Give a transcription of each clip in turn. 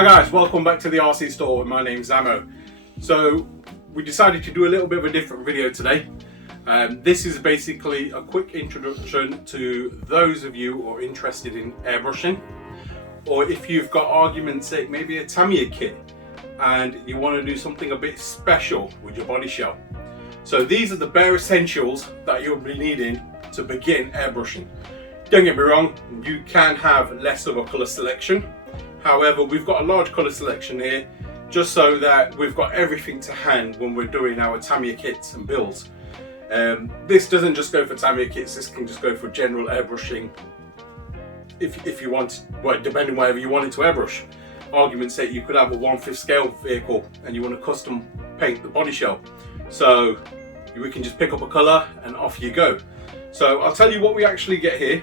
Hi guys, welcome back to the RC store. My name's Ammo. So we decided to do a little bit of a different video today. This is basically a quick introduction to those of you who are interested in airbrushing, or if you've got argument's sake maybe a Tamiya kit and you want to do something a bit special with your body shell. So these are the bare essentials that you'll be needing to begin airbrushing. Don't get me wrong, you can have less of a colour selection. However, we've got a large colour selection here just so that we've got everything to hand when we're doing our Tamiya kits and builds. This doesn't just go for Tamiya kits, this can just go for general airbrushing if you want, well, depending whatever you want it to airbrush. Argument's sake, you could have a 1/5 scale vehicle and you want to custom paint the body shell. So we can just pick up a colour and off you go. So I'll tell you what we actually get here,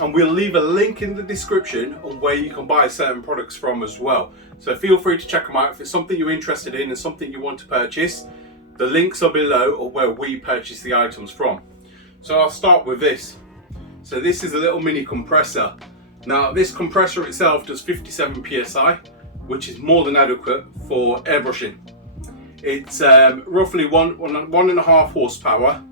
and we'll leave a link in the description on where you can buy certain products from as well. So feel free to check them out if it's something you're interested in and something you want to purchase. The links are below of where we purchase the items from. So I'll start with this. So this is a little mini compressor. Now this compressor itself does 57 psi, which is more than adequate for airbrushing. It's roughly one and a half horsepower,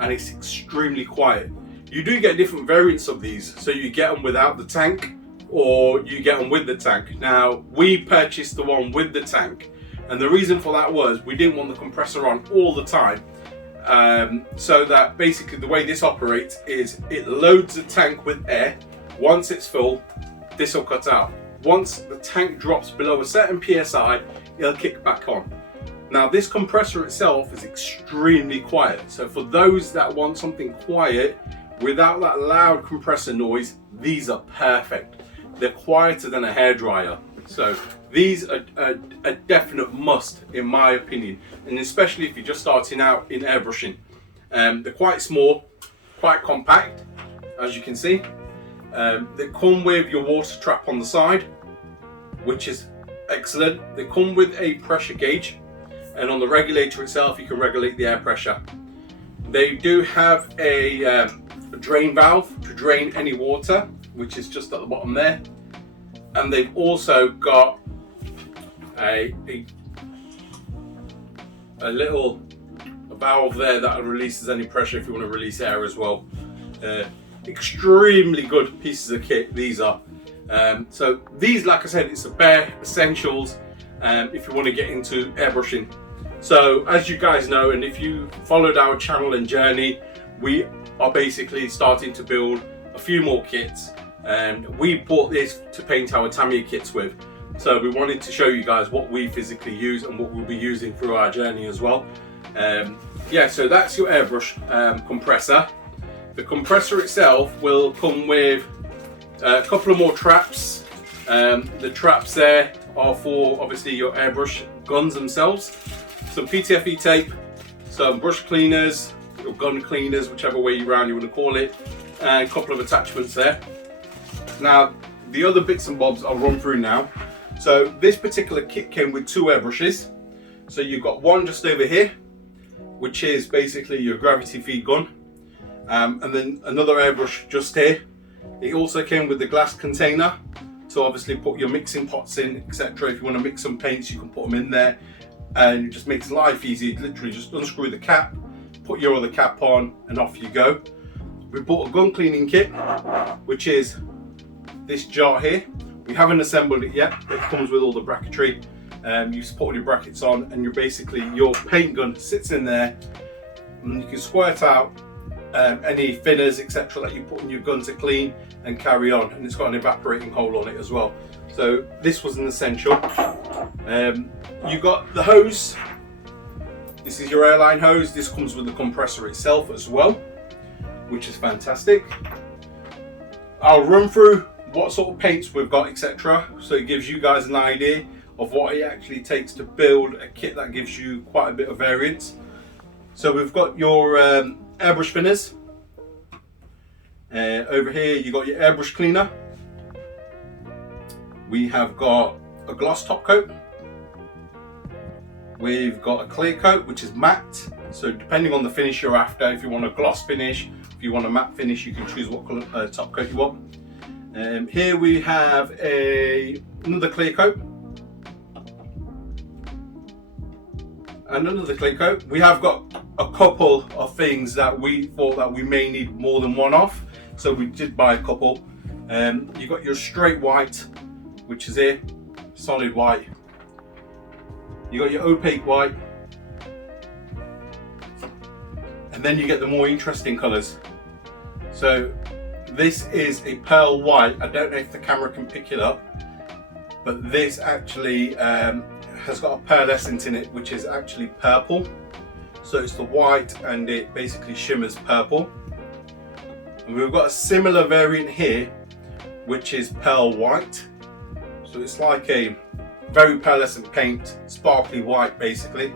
and it's extremely quiet. You do get different variants of these, so you get them without the tank or you get them with the tank. Now we purchased the one with the tank, and the reason for that was we didn't want the compressor on all the time, so that basically the way this operates is it loads the tank with air. Once it's full, this will cut out. Once the tank drops below a certain psi, it'll kick back on. Now this compressor itself is extremely quiet, so for those that want something quiet without that loud compressor noise, these are perfect. They're quieter than a hairdryer, so these are a definite must in my opinion, and especially if you're just starting out in airbrushing. They're quite small, quite compact, as you can see. They come with your water trap on the side, which is excellent. They come with a pressure gauge, and on the regulator itself you can regulate the air pressure. They do have a drain valve to drain any water, which is just at the bottom there, and they've also got a little valve there that releases any pressure if you want to release air as well. Extremely good pieces of kit these are. So these, like I said, it's the bare essentials if you want to get into airbrushing. So as you guys know, and if you followed our channel and journey, we are basically starting to build a few more kits, and we bought this to paint our Tamiya kits with. So we wanted to show you guys what we physically use and what we'll be using through our journey as well. Yeah, so that's your airbrush compressor. The compressor itself will come with a couple of more traps. The traps there are for obviously your airbrush guns themselves. Some PTFE tape, some brush cleaners, or gun cleaners, whichever way around you want to call it, and a couple of attachments there. Now, the other bits and bobs I'll run through now. So this particular kit came with 2 airbrushes. So you've got one just over here, which is basically your gravity feed gun, and then another airbrush just here. It also came with the glass container to obviously put your mixing pots in, etc. If you want to mix some paints, you can put them in there, and it just makes life easy. Literally just unscrew the cap, put your other cap on, and off you go. We bought a gun cleaning kit, which is this jar here. We haven't assembled it yet, but it comes with all the bracketry. You just put all your brackets on, and you're basically, your paint gun sits in there, and you can squirt out any thinners, etc. that you put in your gun to clean and carry on, and it's got an evaporating hole on it as well. So this was an essential. You got the hose. This is your airline hose. This comes with the compressor itself as well, which is fantastic. I'll run through what sort of paints we've got, etc. So it gives you guys an idea of what it actually takes to build a kit that gives you quite a bit of variance. So we've got your airbrush thinners. Over here you got your airbrush cleaner. We have got a gloss top coat. We've got a clear coat, which is matte. So depending on the finish you're after, if you want a gloss finish, if you want a matte finish, you can choose what colour top coat you want. Here we have another clear coat. and another clear coat. We have got a couple of things that we thought that we may need more than one of, so we did buy a couple. You got your straight white, which is here, solid white. You got your opaque white, and then you get the more interesting colours. So this is a pearl white. I don't know if the camera can pick it up, but this actually has got a pearlescent in it, which is actually purple. So it's the white and it basically shimmers purple. And we've got a similar variant here, which is pearl white. So it's like a very pearlescent paint, sparkly white basically.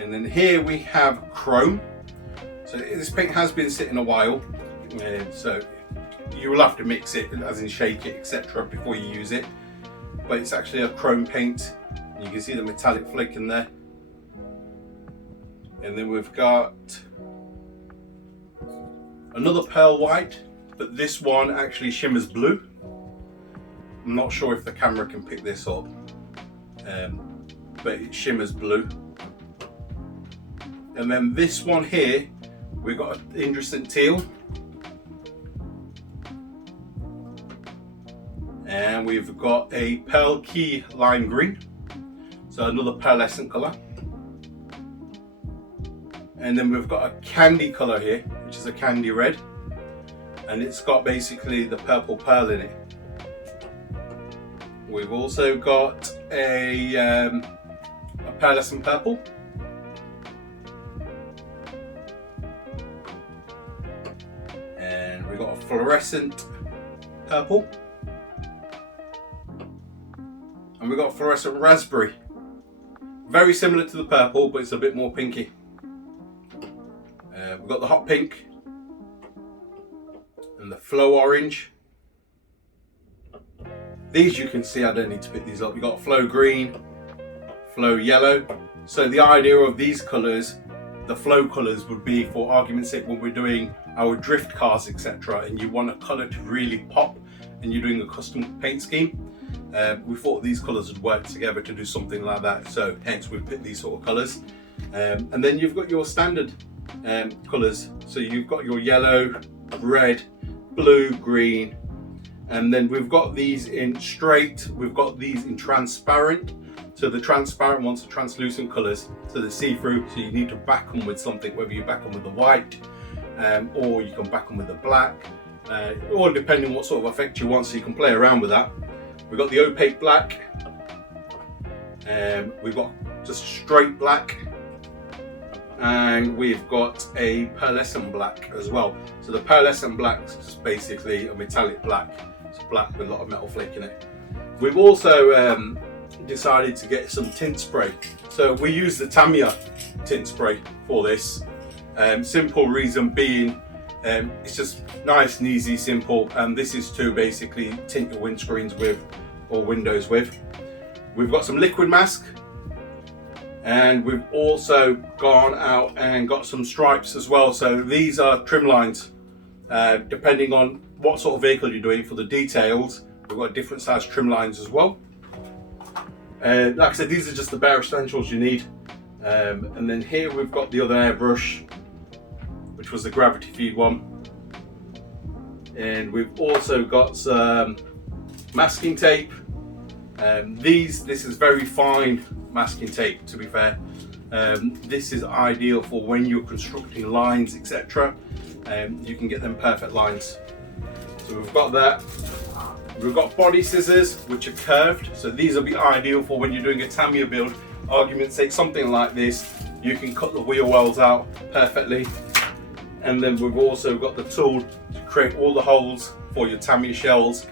And then here we have chrome. So this paint has been sitting a while, so you will have to mix it, as in shake it, etc. before you use it. But it's actually a chrome paint. You can see the metallic flake in there. And then we've got another pearl white, but this one actually shimmers blue. I'm not sure if the camera can pick this up, but it shimmers blue. And then this one here, we've got an interesting teal. And we've got a pearl key lime green, so another pearlescent colour. And then we've got a candy colour here, which is a candy red, and it's got basically the purple pearl in it. We've also got a pearlescent purple. And we've got a fluorescent purple. And we've got a fluorescent raspberry. Very similar to the purple, but it's a bit more pinky. We've got the hot pink and the flow orange. These you can see, I don't need to pick these up. We've got flow green, flow yellow. So the idea of these colours, the flow colours, would be, for argument's sake, when we're doing our drift cars, etc., and you want a colour to really pop and you're doing a custom paint scheme. We thought these colours would work together to do something like that, so hence we've picked these sort of colours. And then you've got your standard colours, so you've got your yellow, red, blue, green, and then we've got these in straight, we've got these in transparent. So the transparent ones are translucent colours, so they're see-through, so you need to back them with something, whether you back them with the white, or you can back them with the black, or depending what sort of effect you want, so you can play around with that. We've got the opaque black, we've got just straight black, and we've got a pearlescent black as well. So the pearlescent black is just basically a metallic black. It's black with a lot of metal flake in it. We've also decided to get some tint spray. So we use the Tamiya tint spray for this. Simple reason being, it's just nice and easy, simple, and this is to basically tint your windscreens with, or windows with. We've got some liquid mask, and we've also gone out and got some stripes as well. So these are trim lines, depending on what sort of vehicle you're doing. For the details, we've got different size trim lines as well. Like I said, these are just the bare essentials you need. And then here we've got the other airbrush, which was the gravity feed one. And we've also got some masking tape. This is very fine masking tape, to be fair. This is ideal for when you're constructing lines, etc. You can get them perfect lines. So we've got that. We've got body scissors, which are curved. So these will be ideal for when you're doing a Tamiya build. Argument's sake, something like this, you can cut the wheel wells out perfectly. And then we've also got the tool to create all the holes for your Tamiya shells,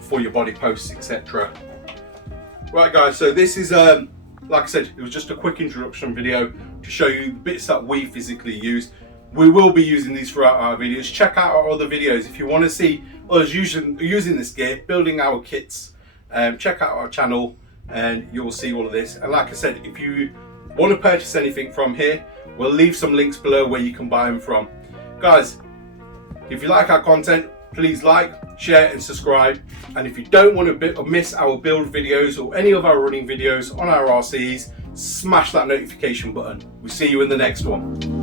for your body posts, etc. Right guys, so this is, like I said, it was just a quick introduction video to show you the bits that we physically use. We will be using these throughout our videos. Check out our other videos if you want to see us using this gear, building our kits. Check out our channel and you'll see all of this. And like I said, if you want to purchase anything from here, we'll leave some links below where you can buy them from. Guys, if you like our content, please like, share and subscribe. And if you don't want to miss our build videos or any of our running videos on our RCs, smash that notification button. We see you in the next one.